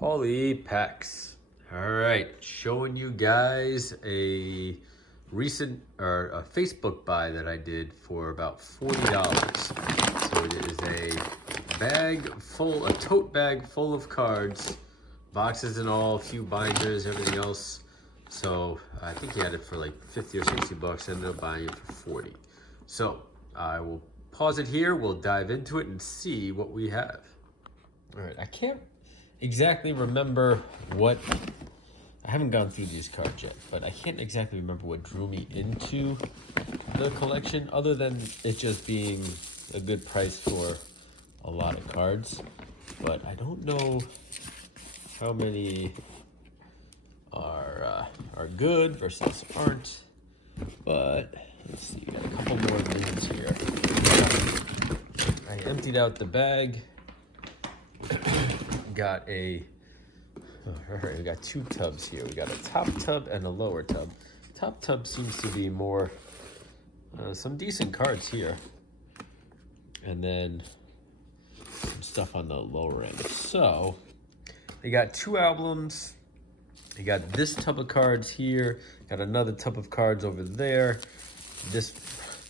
Paulie Packs. All right, showing you guys a recent or a Facebook buy that I did for about $40. So it is a tote bag full of cards, boxes and all, a few binders, everything else. So I think he had it for like 50 or 60 bucks. I ended up buying it for 40. So I will pause it here. We'll dive into it and see what we have. All right, I can't exactly remember what, I haven't gone through these cards yet, but I can't exactly remember what drew me into the collection other than it just being a good price for a lot of cards. But I don't know how many are good versus aren't. But let's see, got a couple more minutes here. I emptied out the bag. Got we got two tubs here. We got a top tub and a lower tub. Top tub seems to be more some decent cards here, and then some stuff on the lower end. So we got two albums. We got this tub of cards here. Got another tub of cards over there. This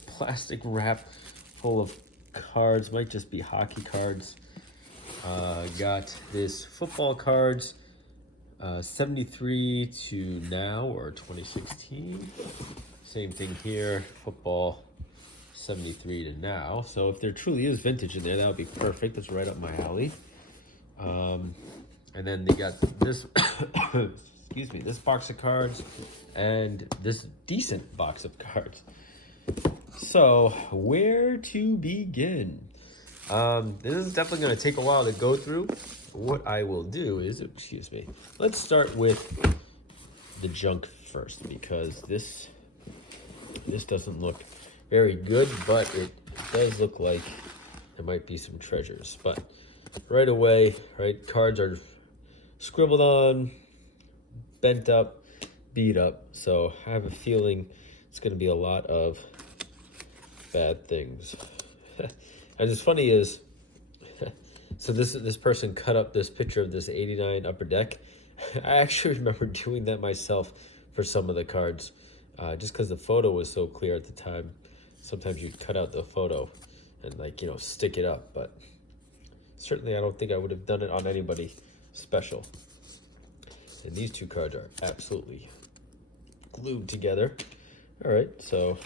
plastic wrap full of cards might just be hockey cards. Got this football cards, 73 to now, or 2016. Same thing here, football 73 to now. So if there truly is vintage in there, that would be perfect. That's right up my alley. And then they got this, excuse me, this box of cards and this decent box of cards. So where to begin? This is definitely going to take a while to go through. What I will do is, excuse me, let's start with the junk first, because this doesn't look very good, but it does look like there might be some treasures. But right away, right, cards are scribbled on, bent up, beat up, so I have a feeling it's going to be a lot of bad things. And what's funny is, so this person cut up this picture of this 89 Upper Deck. I actually remember doing that myself for some of the cards, just because the photo was so clear at the time. Sometimes you'd cut out the photo and, like, you know, stick it up, but certainly I don't think I would have done it on anybody special. And these two cards are absolutely glued together. All right, so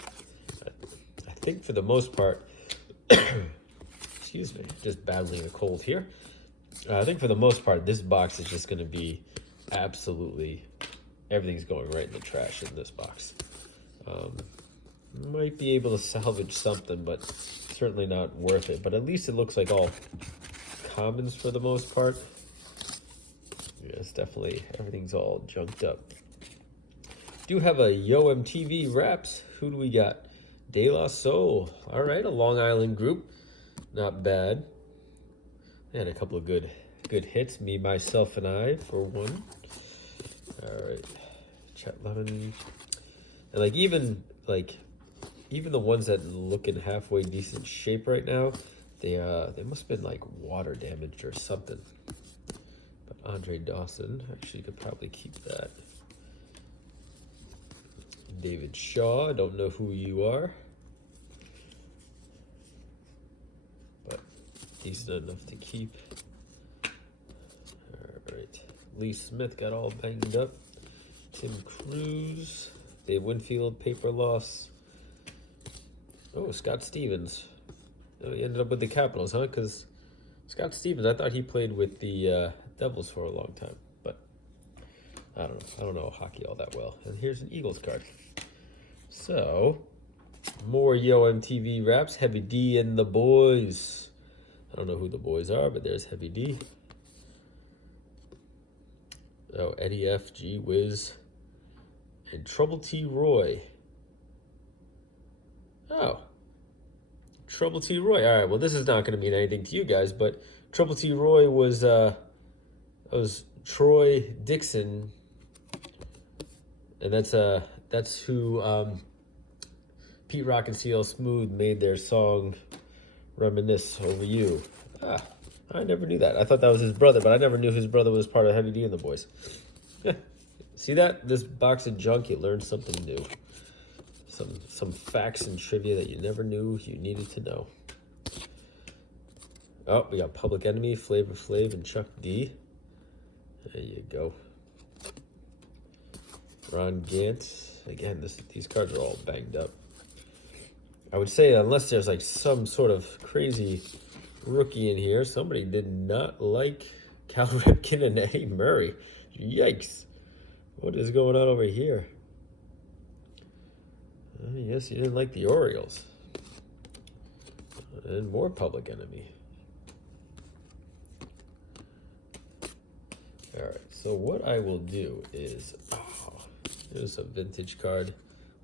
I think for the most part, excuse me, just battling a cold here. I think for the most part, this box is just going to be absolutely, everything's going right in the trash in this box. Might be able to salvage something, but certainly not worth it. But at least it looks like all commons for the most part. Yes, definitely, everything's all junked up. Do have a Yo MTV Raps. Who do we got? De La Soul. All right, a Long Island group. Not bad. They had a couple of good hits. Me, Myself, and I, for one. All right. Chet Lemon. And even the ones that look in halfway decent shape right now, they must have been like water damaged or something. But Andre Dawson, actually could probably keep that. David Shaw, I don't know who you are, but decent enough to keep. All right, Lee Smith got all banged up. Tim Cruz, Dave Winfield, paper loss. Oh, Scott Stevens. Oh, he ended up with the Capitals, huh? Because Scott Stevens, I thought he played with the Devils for a long time, but I don't know. I don't know hockey all that well. And here's an Eagles card. So, more Yo MTV Raps. Heavy D and the boys. I don't know who the boys are, but there's Heavy D. Oh, Eddie F, G Wiz, and Trouble T Roy. Oh, Trouble T Roy. All right, well, this is not going to mean anything to you guys, but Trouble T Roy was Troy Dixon, and that's who Pete Rock and CL Smooth made their song Reminisce Over You. I never knew that. I thought that was his brother, but I never knew his brother was part of Heavy D and the Boys. See that? This box of junk, you learned something new. Some facts and trivia that you never knew you needed to know. Oh, we got Public Enemy, Flavor Flav, and Chuck D. There you go. Ron Gant. Again, these cards are all banged up. I would say unless there's like some sort of crazy rookie in here, somebody did not like Cal Ripken and Eddie Murray. Yikes. What is going on over here? Yes, you didn't like the Orioles. And more Public Enemy. All right, so what I will do is, here's a vintage card,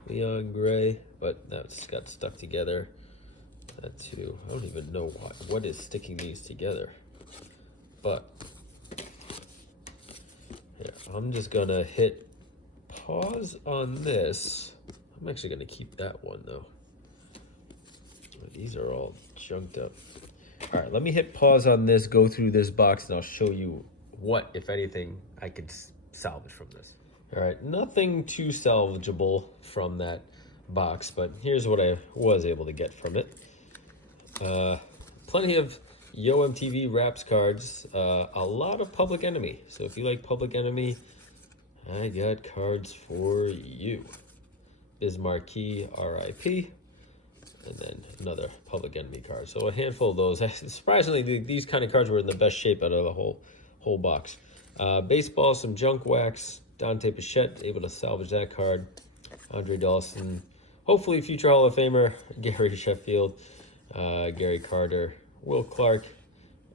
Leon Gray, but that's got stuck together. That too, I don't even know what is sticking these together. But, yeah, I'm just gonna hit pause on this. I'm actually gonna keep that one though. These are all junked up. All right, let me hit pause on this, go through this box, and I'll show you what, if anything, I could salvage from this. All right, nothing too salvageable from that box, but here's what I was able to get from it. Plenty of Yo MTV Raps cards, a lot of Public Enemy. So if you like Public Enemy, I got cards for you. Biz Marquee, RIP, and then another Public Enemy card. So a handful of those. Surprisingly, these kind of cards were in the best shape out of the whole box. Baseball, some junk wax. Dante Bichette, able to salvage that card. Andre Dawson, hopefully future Hall of Famer. Gary Sheffield, Gary Carter, Will Clark,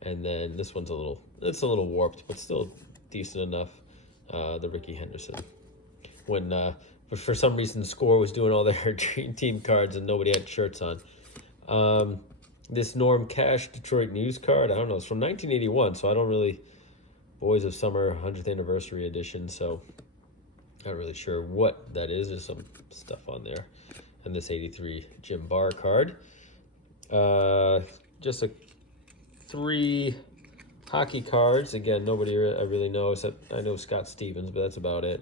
and then this one's a little warped, but still decent enough. The Ricky Henderson. When for some reason Score was doing all their Dream Team cards and nobody had shirts on. This Norm Cash Detroit News card, I don't know, it's from 1981, so I don't really. Boys of Summer 100th Anniversary Edition, so not really sure what that is. There's some stuff on there. And this 83 Jim Barr card. Just 3 hockey cards. Again, nobody I really knows. I know Scott Stevens, but that's about it.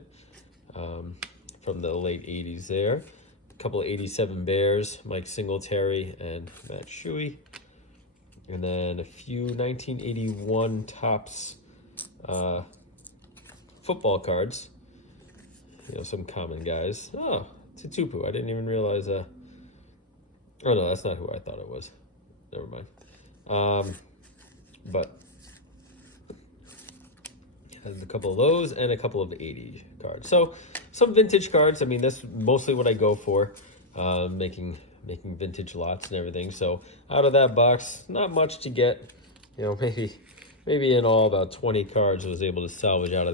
From the late 80s there. A couple of 87 Bears, Mike Singletary and Matt Shuey. And then a few 1981 Topps football cards, some common guys. Oh, Tutupu. I didn't even realize. Oh no, that's not who I thought it was. Never mind. But has a couple of those and a couple of 80 cards. So some vintage cards. I mean, that's mostly what I go for. Making vintage lots and everything. So out of that box, not much to get. Maybe in all about 20 cards I was able to salvage out of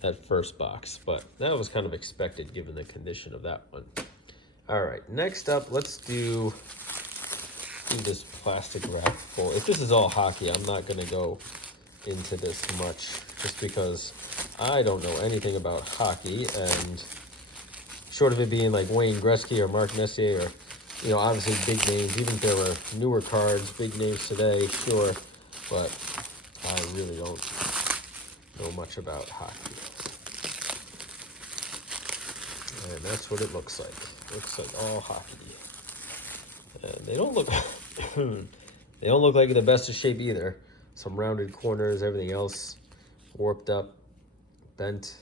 that first box. But that was kind of expected given the condition of that one. All right, next up, let's do this plastic wrap full. If this is all hockey, I'm not going to go into this much just because I don't know anything about hockey. And short of it being like Wayne Gretzky or Mark Messier or, obviously big names, even if there were newer cards, big names today, sure. But I really don't know much about hockey. And that's what it looks like. Looks like all hockey. And they don't look they don't look like the best of shape either. Some rounded corners, everything else warped up, bent.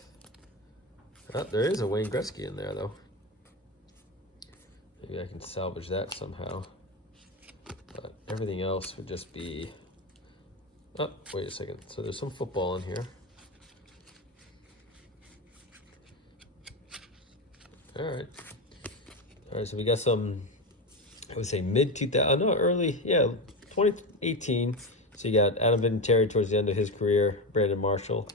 Oh, there is a Wayne Gretzky in there though. Maybe I can salvage that somehow. But everything else would just be. Oh, wait a second. So there's some football in here. All right, so we got some, I would say early, 2018. So you got Adam Vinatieri towards the end of his career, Brandon Marshall,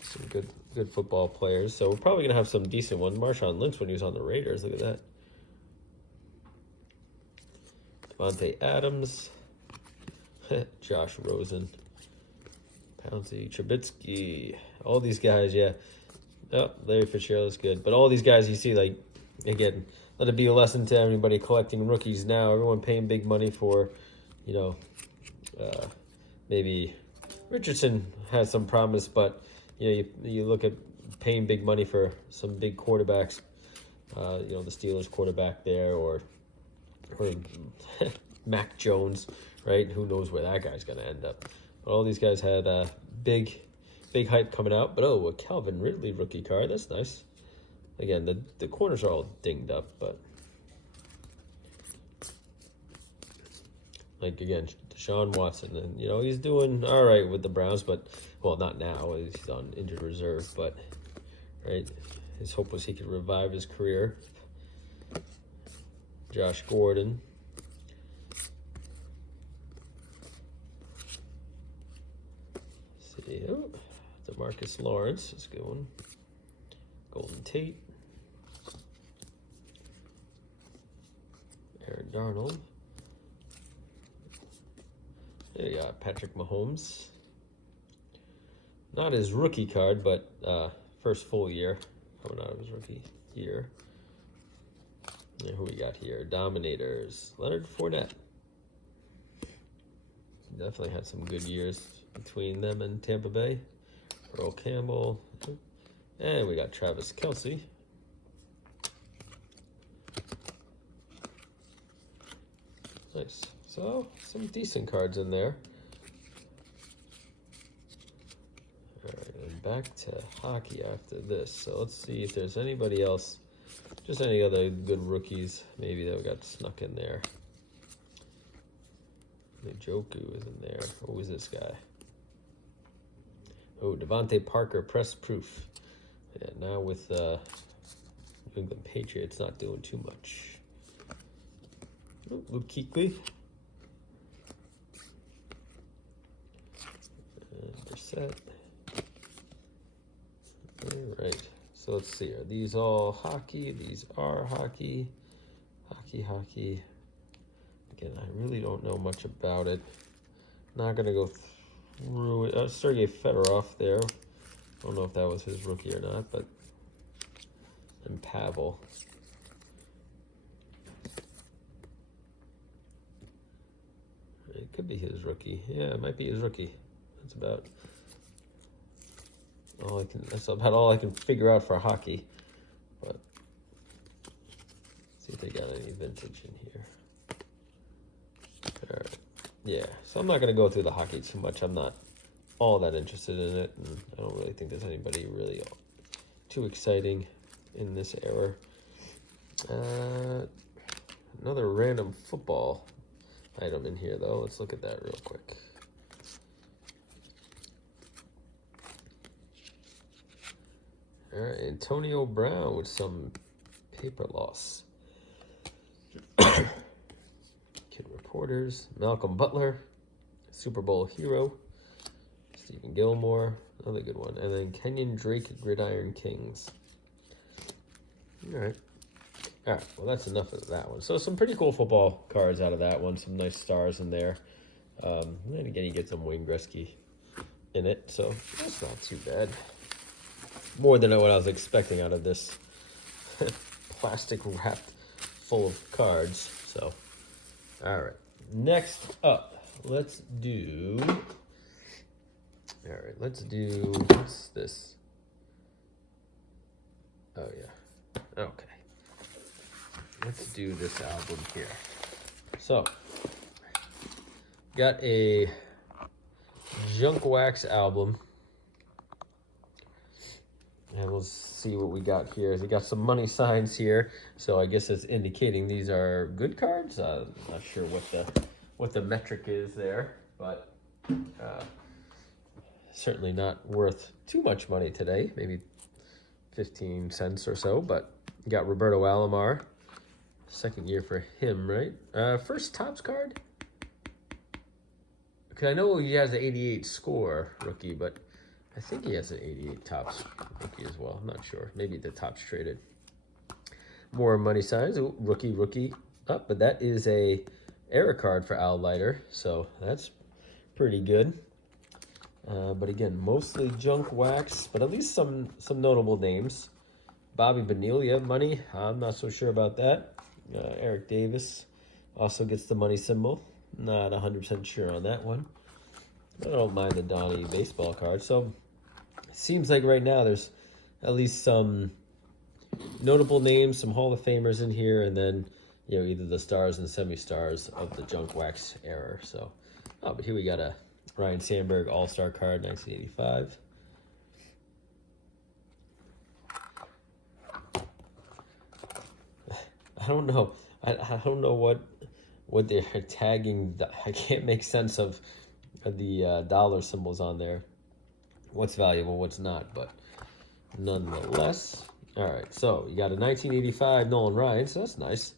some good football players. So we're probably going to have some decent ones. Marshawn Lynch when he was on the Raiders, look at that. Devontae Adams, Josh Rosen, Pouncey, Trubisky, all these guys, yeah. Oh, Larry Fitzgerald is good. But all these guys you see, like, again, let it be a lesson to everybody collecting rookies now. Everyone paying big money for, maybe Richardson has some promise, but you look at paying big money for some big quarterbacks. The Steelers quarterback there, or Mac Jones, right? Who knows where that guy's going to end up? But all these guys had big hype coming out. But a Calvin Ridley rookie card. That's nice. Again, the corners are all dinged up, but like again, Deshaun Watson, and he's doing all right with the Browns, but not now. He's on injured reserve, but right, his hope was he could revive his career. Josh Gordon. Let's see, DeMarcus Lawrence is a good one. Golden Tate. Aaron Darnold. There you got Patrick Mahomes. Not his rookie card, but first full year coming out of his rookie year. And who we got here? Dominators. Leonard Fournette. Definitely had some good years between them and Tampa Bay. Earl Campbell. And we got Travis Kelce. Nice. So, some decent cards in there. Alright, and back to hockey after this. So, let's see if there's anybody else, just any other good rookies maybe that got snuck in there. Njoku is in there. Who is this guy? Oh, Devontae Parker, press proof. Yeah, now with New England Patriots not doing too much. Oh, Luke Kuechly. Brissett. All right. So let's see. Are these all hockey? These are hockey. Hockey. Again, I really don't know much about it. Not going to go through it. Sergei Fedorov there. I don't know if that was his rookie or not, but. And Pavel. It could be his rookie. Yeah, it might be his rookie. That's about all I can figure out for hockey. But see if they got any vintage in here. All right. Yeah, so I'm not going to go through the hockey too much. I'm not all that interested in it, and I don't really think there's anybody really too exciting in this era. Another random football item in here, though. Let's look at that real quick. All right, Antonio Brown with some paper loss. Kid Reporters. Malcolm Butler, Super Bowl hero. Stephen Gilmore, another good one. And then Kenyon Drake, Gridiron Kings. All right, well, that's enough of that one. So some pretty cool football cards out of that one. Some nice stars in there. And again, you get some Wayne Gretzky in it, so that's not too bad. More than what I was expecting out of this plastic wrapped full of cards. So, all right. Next up, let's do. What's this? Oh yeah. Okay. Let's do this album here. So, got a Junk Wax album. And we'll see what we got here. We got some money signs here, so I guess it's indicating these are good cards. Not sure what the metric is there, but certainly not worth too much money today. Maybe 15 cents or so. But you got Roberto Alomar, second year for him, right? First Topps card. Because I know he has an 88 score rookie, but I think he has an 88 Topps rookie as well. I'm not sure. Maybe the Topps traded. More money signs. Ooh, rookie up. But that is a error card for Al Leiter. So that's pretty good. But again, mostly junk wax. But at least some notable names. Bobby Bonilla, money. I'm not so sure about that. Eric Davis also gets the money symbol. Not 100% sure on that one. I don't mind the Donnie baseball card. So it seems like right now there's at least some notable names, some Hall of Famers in here, and then either the stars and semi-stars of the junk wax era. So, but here we got a Ryan Sandberg All-Star card, 1985. I don't know. I don't know what they're tagging. I can't make sense of the dollar symbols on there. What's valuable, what's not, but nonetheless. All right, so you got a 1985 Nolan Ryan, so that's nice.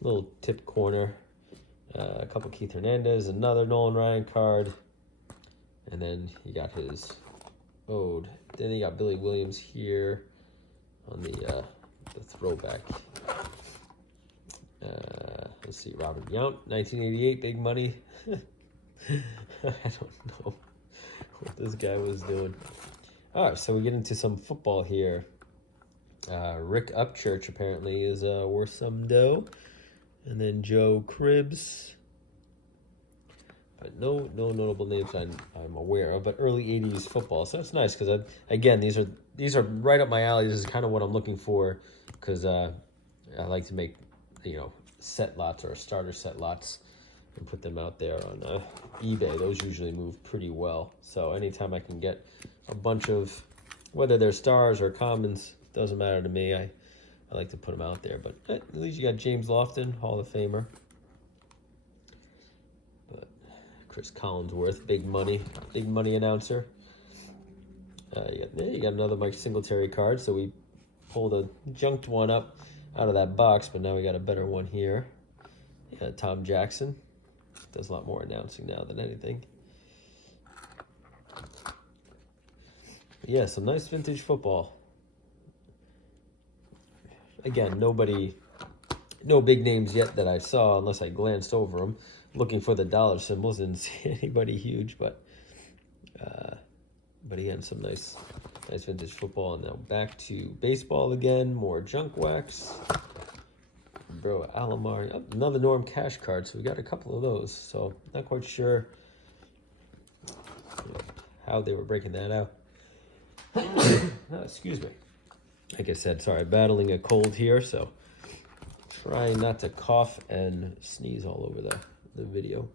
Little tip corner. A couple Keith Hernandez, another Nolan Ryan card. And then you got his ode. Then you got Billy Williams here on the throwback. Let's see, Robert Yount, 1988, big money. I don't know what this guy was doing. All right, so we get into some football here. Rick Upchurch apparently is worth some dough. And then Joe Cribbs. But no notable names I'm aware of, but early 80s football. So that's nice because, again, these are right up my alley. This is kind of what I'm looking for because I like to make, set lots or starter set lots and put them out there on eBay. Those usually move pretty well. So anytime I can get a bunch of, whether they're stars or commons, doesn't matter to me. I like to put them out there. But at least you got James Lofton, Hall of Famer. But Chris Collinsworth, big money announcer. You got another Mike Singletary card. So we pulled a junked one up out of that box, but now we got a better one here. Yeah, Tom Jackson does a lot more announcing now than anything. Yeah, some nice vintage football. Again, no big names yet that I saw unless I glanced over them, looking for the dollar symbols. Didn't see anybody huge, but again, some nice vintage football. And now back to baseball again. More junk wax. Bro, Alomar. Oh, another Norm Cash card. So we got a couple of those. So not quite sure how they were breaking that out. Excuse me. Like I said, sorry, battling a cold here, so trying not to cough and sneeze all over the video.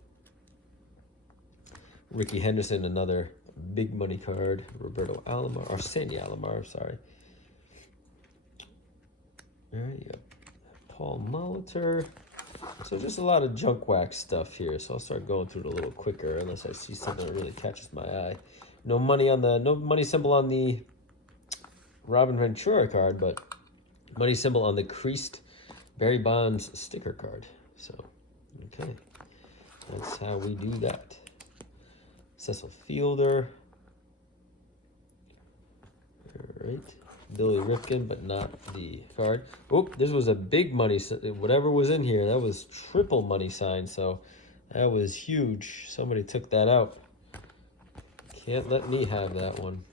Ricky Henderson, another big money card. Roberto Alomar, or Sandy Alomar, sorry. All right, you got Paul Molitor. So just a lot of junk wax stuff here. So I'll start going through it a little quicker unless I see something that really catches my eye. No money symbol on the Robin Ventura card, but money symbol on the creased Barry Bonds sticker card. So, okay, that's how we do that. Cecil Fielder. All right. Billy Rifkin, but not the card. Oh, this was a big money. Whatever was in here, that was triple money sign. So that was huge. Somebody took that out. Can't let me have that one.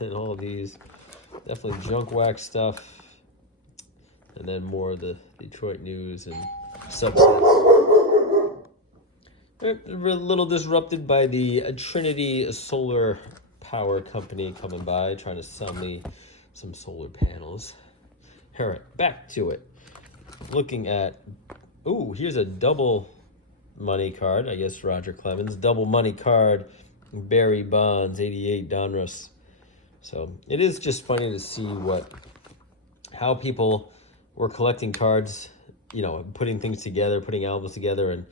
Then all of these, definitely junk wax stuff. And then more of the Detroit News and subsets. A little disrupted by the Trinity Solar Power Company coming by, trying to sell me some solar panels. All right, back to it. Looking at, here's a double money card. I guess Roger Clemens. Double money card, Barry Bonds, 88 Donruss. So it is just funny to see how people were collecting cards, putting things together, putting albums together, and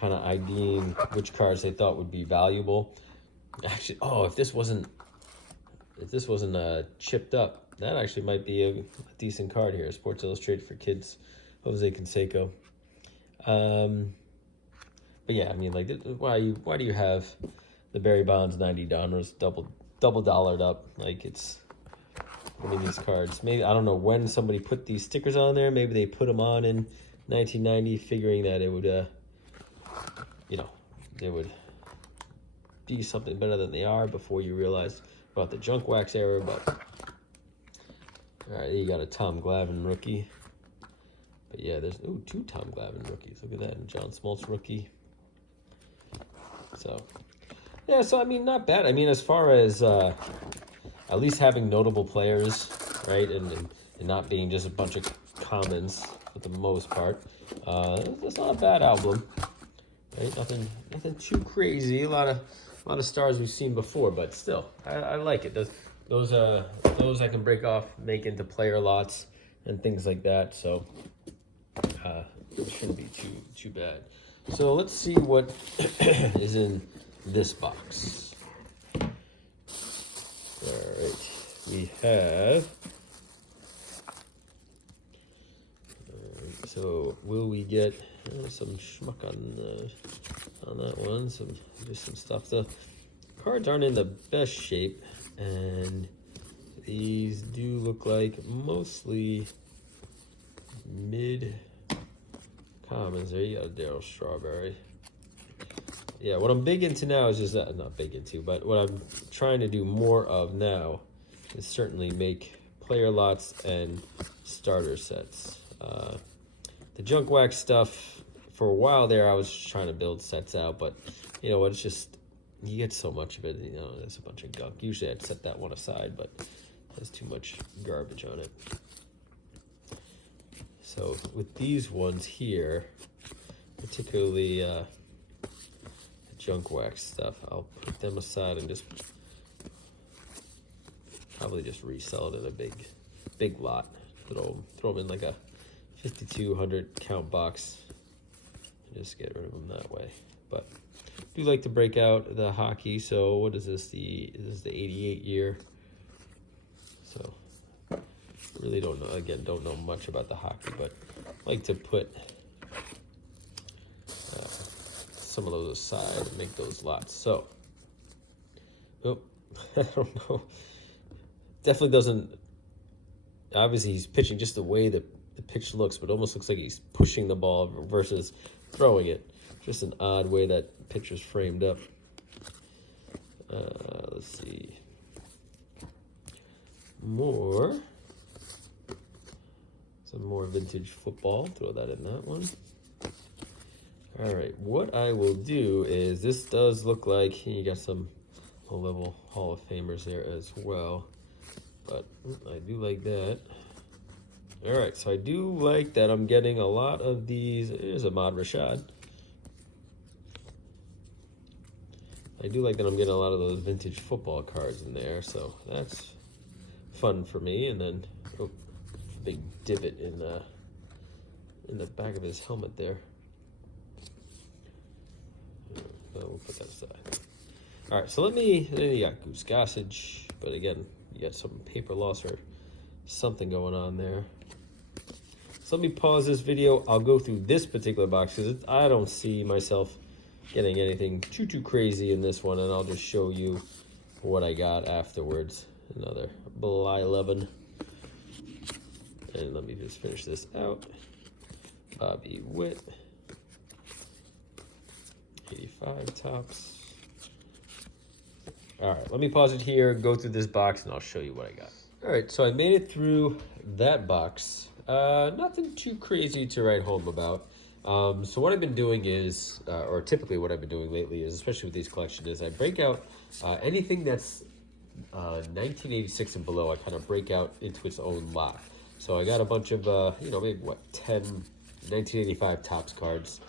kind of IDing which cards they thought would be valuable. Actually, if this wasn't chipped up, that actually might be a decent card here. Sports Illustrated for Kids, Jose Canseco. But yeah, I mean, like, why do you have the Barry Bonds 90 Donruss double dollared up? Like, these cards, maybe, I don't know when somebody put these stickers on there. Maybe they put them on in 1990 figuring that it would they would be something better than they are before you realize about the junk wax era. But all right, you got a Tom Glavine rookie. But yeah, there's two Tom Glavine rookies. Look at that, and John Smoltz rookie. So, yeah, so I mean, not bad. I mean, as far as at least having notable players, right, and not being just a bunch of commons for the most part, it's not a bad album, right? Nothing too crazy. A lot of stars we've seen before, but still, I like it. Those I can break off, make into player lots and things like that. So it shouldn't be too bad. So let's see what is in this box. All right, we have. So will we get some schmuck on that one? Just some stuff. The cards aren't in the best shape, and these do look like mostly mid commons. There you go, Darryl Strawberry. Yeah, what I'm big into now is just that, not big into, but what I'm trying to do more of now is certainly make player lots and starter sets. The junk wax stuff, for a while there, I was trying to build sets out, but you know what, it's just, you get so much of it, you know, there's a bunch of gunk. Usually I'd set that one aside, but there's too much garbage on it. So with these ones here, particularly the junk wax stuff, I'll put them aside and just probably just resell it in a big lot. Throw them in like a 5,200 count box and just get rid of them that way. But I do like to break out the hockey. So what is this? This is the 88 year. So really don't know much about the hockey, but I like to put some of those aside and make those lots. So I don't know. Definitely doesn't. Obviously, he's pitching just the way the pitch looks, but it almost looks like he's pushing the ball versus throwing it. Just an odd way that pitcher's framed up. Let's see. Some more vintage football. Throw that in that one. All right, what I will do is, this does look like you got some low-level Hall of Famers there as well, but I do like that. All right, so I do like that I'm getting a lot of these. Here's Ahmad Rashad. I do like that I'm getting a lot of those vintage football cards in there, so that's fun for me. And then, big divot in the back of his helmet there. We'll put that aside. All right, so then you got Goose Gossage, but again, you got some paper loss or something going on there. So let me pause this video. I'll go through this particular box because I don't see myself getting anything too crazy in this one, and I'll just show you what I got afterwards. Another Bly11. And let me just finish this out. Bobby Witt. 85 tops. All right, let me pause it here, go through this box, and I'll show you what I got. All right, so I made it through that box. Nothing too crazy to write home about. So what I've been doing is, or typically what I've been doing lately is, especially with these collections, is I break out anything that's 1986 and below. I kind of break out into its own lot. So I got a bunch of, maybe 10 1985 Topps cards.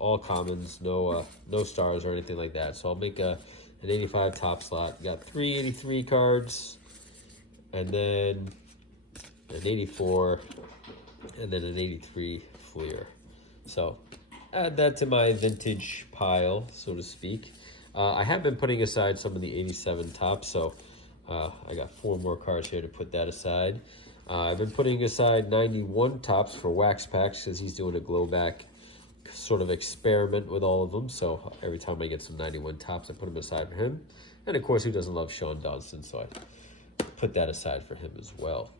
All commons, no stars or anything like that. So I'll make an 85 Topps slot. Got 3 83 cards, and then an 84, and then an 83 Fleer. So add that to my vintage pile, so to speak. I have been putting aside some of the 87 Topps, so I got 4 more cards here to put that aside. I've been putting aside 91 Topps for Wax Packs because he's doing a glow back sort of experiment with all of them. So every time I get some 91 Topps, I put them aside for him. And of course, who doesn't love Sean Dunston? So I put that aside for him as well.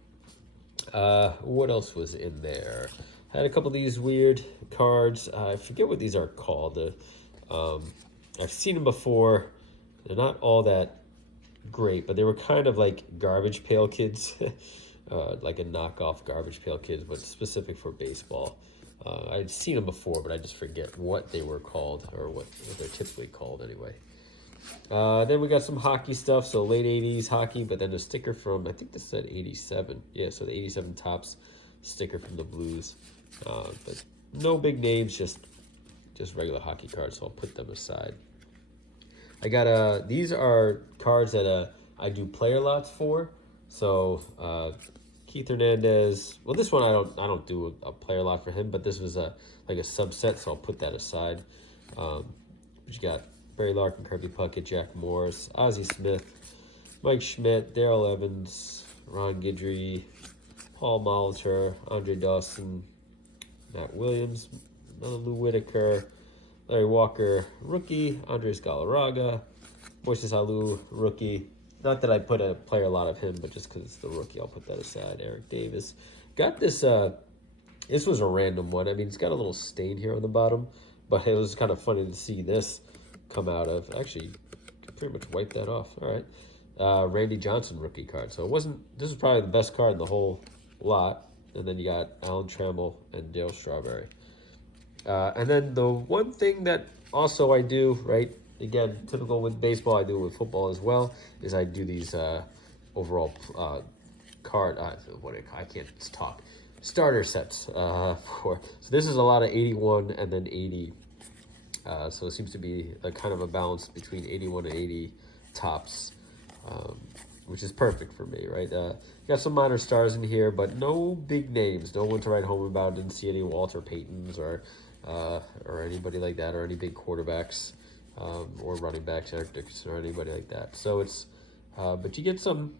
What else was in there? I had a couple of these weird cards. I forget what these are called. I've seen them before. They're not all that great, but they were kind of like Garbage Pail Kids. Like a knockoff Garbage Pail Kids, but specific for baseball. I'd seen them before, but I just forget what they were called, or what they're typically called anyway. Then we got some hockey stuff, so late 80s hockey, but then a sticker from, I think this said 87. Yeah, so the 87 Topps sticker from the Blues. But no big names, just regular hockey cards, so I'll put them aside. I got these are cards that I do player lots for. So Keith Hernandez. Well, this one I don't do a player lot for him, but this was like a subset, so I'll put that aside. But you got Barry Larkin, Kirby Puckett, Jack Morris, Ozzie Smith, Mike Schmidt, Darrell Evans, Ron Guidry, Paul Molitor, Andre Dawson, Matt Williams, another Lou Whitaker, Larry Walker, rookie, Andres Galarraga, Moises Alou, rookie. Not that I put a player lot of him, but just because it's the rookie, I'll put that aside. Eric Davis. Got this, this was a random one. I mean, it's got a little stain here on the bottom, but it was kind of funny to see this come out of. Actually, pretty much wipe that off. All right. Randy Johnson rookie card. So it wasn't, this is probably the best card in the whole lot. And then you got Alan Trammell and Dale Strawberry. And then the one thing that also I do, right, again, typical with baseball, I do it with football as well, is I do these overall card, I can't talk, starter sets. So this is a lot of 81 and then 80. So it seems to be a kind of a balance between 81 and 80 Topps, which is perfect for me, right? Got some minor stars in here, but no big names, no one to write home about. Didn't see any Walter Paytons or anybody like that, or any big quarterbacks, or running backs, Eric Dickerson, or anybody like that. So it's, but you get some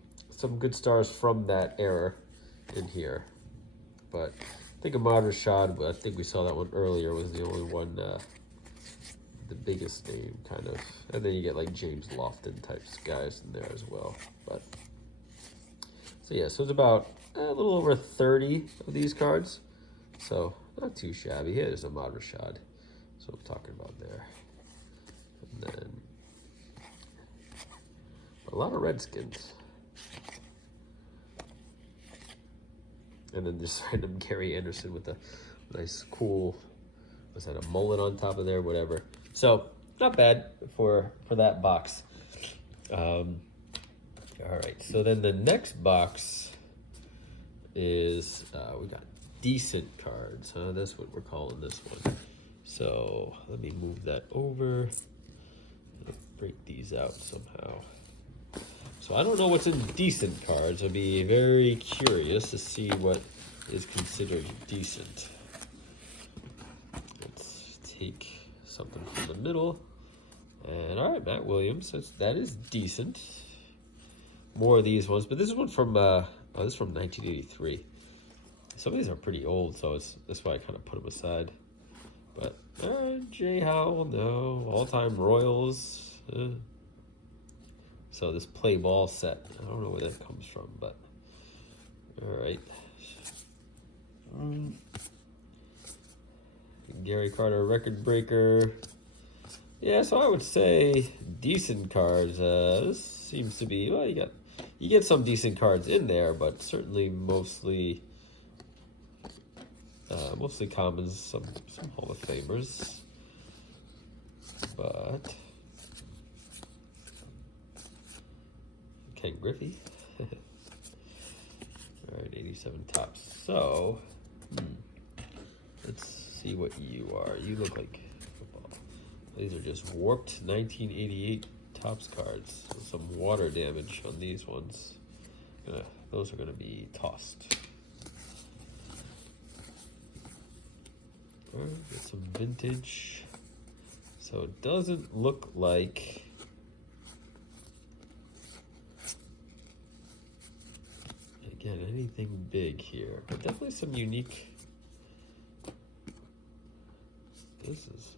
good stars from that era in here. But I think Ahmad Rashad, I think we saw that one earlier, was the only one, the biggest name, kind of. And then you get like James Lofton types guys in there as well. But so yeah, so it's about a little over 30 of these cards. So not too shabby. Here's Ahmad Rashad. That's what I'm talking about there. And then a lot of Redskins. And then just random Gary Anderson with a nice, cool, was that a mullet on top of there, whatever. So not bad for that box. All right, so then the next box is we got decent cards. That's what we're calling this one. So let me move that over. Break these out somehow. So I don't know what's in decent cards. I'd be very curious to see what is considered decent. Let's take something from the middle. And all right, Matt Williams, that is decent. More of these ones, but this is one from this is from 1983. Some of these are pretty old, so that's why I kind of put them aside. But Jay Howell, no. All-time Royals. So this play ball set, I don't know where that comes from, but all right. Gary Carter, record breaker. Yeah, so I would say decent cards. This seems to be, well, you get some decent cards in there, but certainly mostly commons, some Hall of Famers. But Ken Griffey. All right, 87 Topps. So let's see what you are. You look like football. These are just warped 1988 Topps cards. So some water damage on these ones. Those are going to be tossed. All right, get some vintage. So it doesn't look like anything big here, but definitely some unique. This is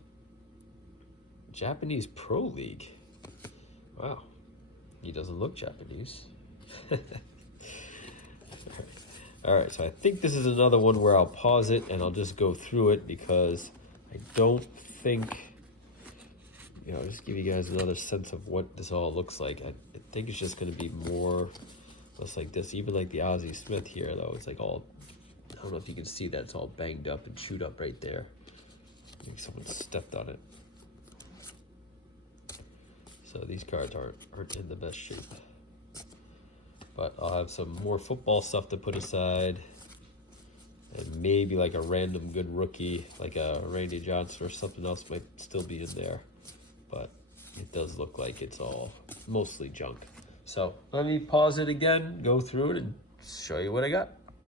Japanese Pro League. Wow, he doesn't look Japanese. All right, so I think this is another one where I'll pause it and I'll just go through it because I don't think, just give you guys another sense of what this all looks like. I think it's just going to be more less like this. Even like the Ozzie Smith here, though, it's like all I don't know if you can see that. It's all banged up and chewed up right there. I think someone stepped on it. So these cards aren't in the best shape. But I'll have some more football stuff to put aside. And maybe like a random good rookie, like a Randy Johnson or something else might still be in there. But it does look like it's all mostly junk. So let me pause it again, go through it, and show you what I got.